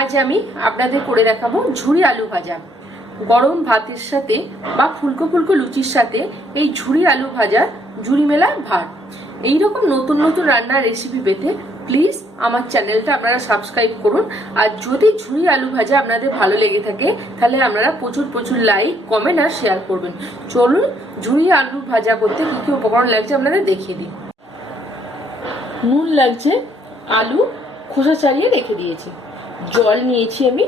আজ আমি আপনাদের করে দেখাবো ঝুরি আলু ভাজা। গরম ভাতের সাথে বা ফুলকো ফুলকো লুচির সাথে এই ঝুরি আলু ভাজা ঝুরি মেলা ভাত। এইরকম নতুন নতুন রান্নার রেসিপি পেতে প্লিজ আমার চ্যানেলটা আপনারা সাবস্ক্রাইব করুন। আর যদি ঝুরি আলু ভাজা আপনাদের ভালো লেগে থাকে তাহলে আপনারা প্রচুর প্রচুর লাইক, কমেন্ট আর শেয়ার করবেন। চলুন ঝুরি আলু ভাজা করতে কি কি উপকরণ লাগছে আপনাদের দেখিয়ে দিই। নুন লাগছে, আলু খোসা ছাড়িয়ে রেখে দিয়েছি, জল নিয়েছি আমি,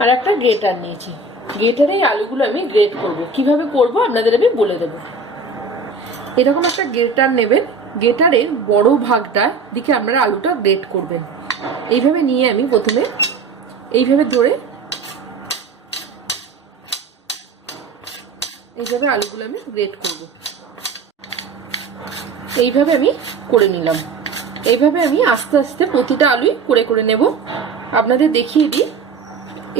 আর একটা গ্রেটার নিয়েছি। গ্রেটারে এই আলুগুলো আমি গ্রেট করব। কিভাবে করব আপনাদের আমি বলে দেব। এরকম একটা গ্রেটার নেবেন, গ্রেটারের বড় ভাগটা দিকে আপনারা আলুটা গ্রেট করবেন। এইভাবে নিয়ে আমি প্রথমে এইভাবে ধরে এইভাবে আলুগুলো আমি গ্রেট করব। এইভাবে আমি করে নিলাম। এইভাবে আমি আস্তে আস্তে প্রতিটা আলুই করে করে নেব। আপনাদের দেখিয়ে দিই।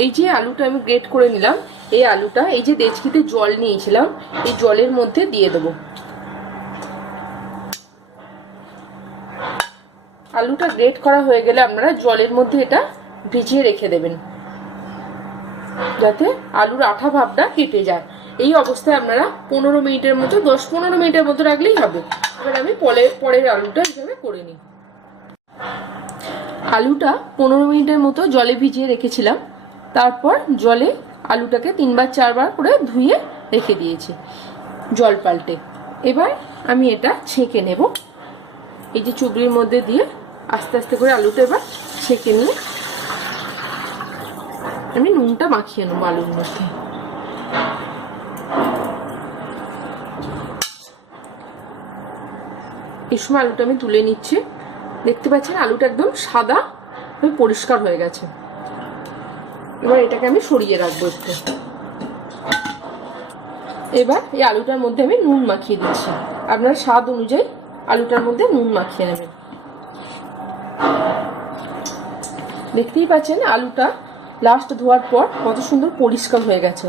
এই যে আলুটা আমি গ্রেট করে নিলাম, এই আলুটা এই যে ডেচকিতে জল নিয়েছিলাম এই জলের মধ্যে দিয়ে দেব। আলুটা গ্রেট করা হয়ে গেলে আপনারা জলের মধ্যে এটা ভিজিয়ে রেখে দেবেন যাতে আলুর আঠা ভাবটা কেটে যায়। এই অবস্থায় আপনারা 15 মিনিটের মতো 10-15 মিনিটের মতো রাখলেই হবে। এবার আমি পরের আলুটা এইভাবে করে নিই। আলুটা 15 মিনিটের মতো জলে ভিজিয়ে রেখেছিলাম। তারপর জলে আলুটাকে 3-4 বার করে ধুয়ে রেখে দিয়েছি জল পাল্টে। এবার আমি এটা ছেঁকে নেব। এই যে চুবড়ির মধ্যে দিয়ে আস্তে আস্তে করে আলুটা এবার ছেঁকে নিয়ে আমি নুনটা মাখিয়ে নেবো আলুর মধ্যে। এই সময় আলুটা আমি তুলে নিচ্ছি। দেখতে পাচ্ছেন আলুটা একদম সাদা পরিষ্কার হয়ে গেছে। এবার এটাকে আমি সরিয়ে রাখবো একটু। এবার এই আলুটার মধ্যে আমি নুন মাখিয়ে দিচ্ছি। আপনার স্বাদ অনুযায়ী আলুটার মধ্যে নুন মাখিয়ে নেবেন। দেখতেই পাচ্ছেন আলুটা লাস্ট ধোয়ার পর কত সুন্দর পরিষ্কার হয়ে গেছে।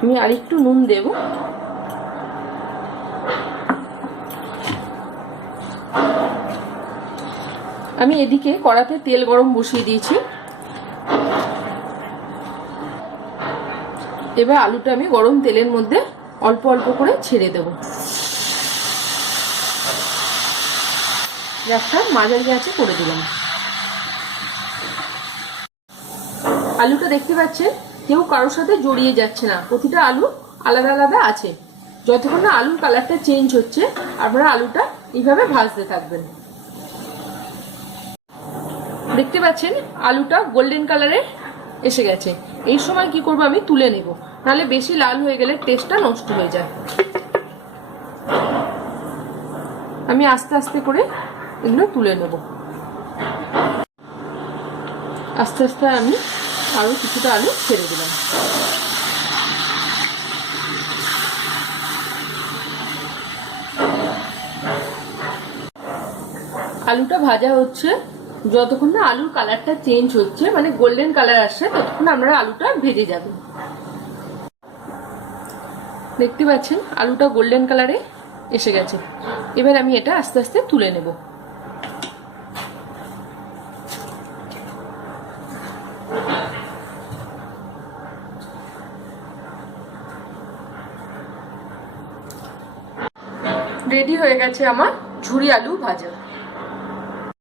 আমি আরেকটু নুন দেব। আমি এদিকে কড়াতে তেল গরম বসিয়ে দিয়েছি। এবার আলুটা আমি গরম তেলের মধ্যে অল্প অল্প করে ছেড়ে দেব। গ্যাসটা মাঝারি আঁচে করে দিলাম। আলুটা দেখতে পাচ্ছেন কেউ কারোর সাথে জড়িয়ে যাচ্ছে না, প্রতিটা আলু আলাদা আলাদা আছে। যতক্ষণ না আলুর কালারটা চেঞ্জ হচ্ছে আপনারা আলুটা এইভাবে ভাজতে থাকবেন। দেখতে পাচ্ছেন আলুটা গোল্ডেন কালারে এসে গেছে। এই সময় কি করব, আমি তুলে নেব, নাহলে বেশি লাল হয়ে গেলে টেস্টটা নষ্ট হয়ে যায়। আমি আস্তে আস্তে করে এগুলো তুলে নেব। আস্তে আস্তে আমি আরো কিছুটা আলু ছেড়ে দিলাম। আলুটা ভাজা হচ্ছে, যতক্ষণ না আলুর কালারটা চেঞ্জ হচ্ছে মানে গোল্ডেন কালার আসছে ততক্ষণ আপনারা আলুটা ভেজে যাবেন। দেখতে পাচ্ছেন আলুটা গোল্ডেন কালারে এসে গেছে। এবার আমি এটা আস্তে আস্তে তুলে নেব। রেডি হয়ে গেছে আমার ঝুরি আলু ভাজা।